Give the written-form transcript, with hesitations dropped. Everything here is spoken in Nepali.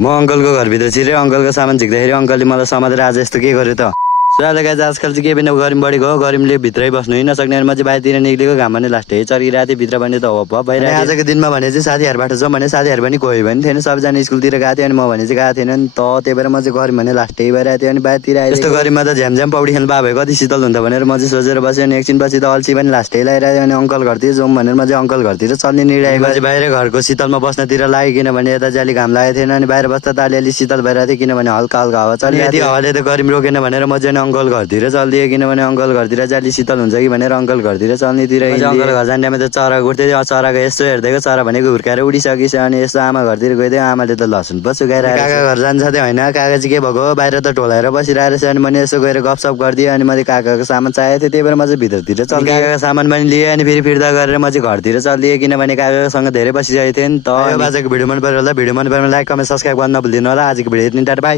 म अङ्कलको घरभित्र छिरेँ अङ्कलको सामान झिक्दाखेरि अङ्कलले मलाई समातेर आज यस्तो के गर्यो त सुहाले गाइज आजकल चाहिँ के पनि गरम बढेको हो गरमले भित्रै बस्नु हिँड्न सक्ने अनि म चाहिँ बाहिरतिर निक्लेको घाम भने लास्टै चर्किरहेको थिएँ भित्र भने त हो भइरहेको आजको दिनमा भने चाहिँ साथीहरूबाट जाउँ भने साथीहरू पनि कोही पनि थिएन सबजना स्कुलतिर गएको थियो अनि म भने चाहिँ गएको थिएन नि त त्यही भएर म चाहिँ गरम भने लास्टै भइरहेको थियो अनि बाहिरतिर आएर यस्तो गरिमा त झ्याम पौडी खेल्नु पाए कति शीतल हुन्छ भनेर म चाहिँ सोचेर बसेँ अनि एकछिन पछि त अल्छी पनि लास्टै लगाइरहेको अनि अङ्कल घरतिर जाउँ भनेर म चाहिँ अङ्कल घरतिर चल्ने निर्णय गरेँ बाहिर घरको शीतलमा बस्नतिर लाग्यो किनभने यता चाहिँ अलिक घाम लागेको थिएन अनि बाहिर बस्दा त अलिअलि शीतल भइरहेको थियो किनभने हल्का हल्का हावा चलिरहेको थियो हावाले त गरम रोकेन भनेर म चाहिँ अङ्कल घरतिर चल्दिएँ किनभने अङ्कल घरतिर चाहिँ अलिक शीतल हुन्छ कि भनेर अङ्कल घरतिर चल्नेतिर अङ्कल घर जाने त चरा उठ्दै थियो चराको यसो हेर्दैको चरा भनेको हुर्काएर उडिसकिस अनि यसो आमा घरतिर गइदियो आमाले त लसुन पो सुकाएर काका घर जान्छ त्यो होइन काका चाहिँ के भएको बाहिर त ढोलाएर बसिरहेको रहेछ अनि मैले यसो गएर गफसप गरिदिएँ अनि मैले काकाको सामान चाहिएको थियो त्यही भएर म चाहिँ भित्रतिर चल् काकाको सामान पनि लिएँ अनि फेरि फिर्ता गरेर म चाहिँ घरतिर चल्दिएँ किनभने काकासँग धेरै बसिसकेको थिएँ नि त आजको भिडियो मन पऱ्यो होला भिडियो मन पऱ्यो लाइक कमेन्ट सब्सक्राइब गर्न नभुलिदिनु होला आजको भिडियो यति टाटा बाइ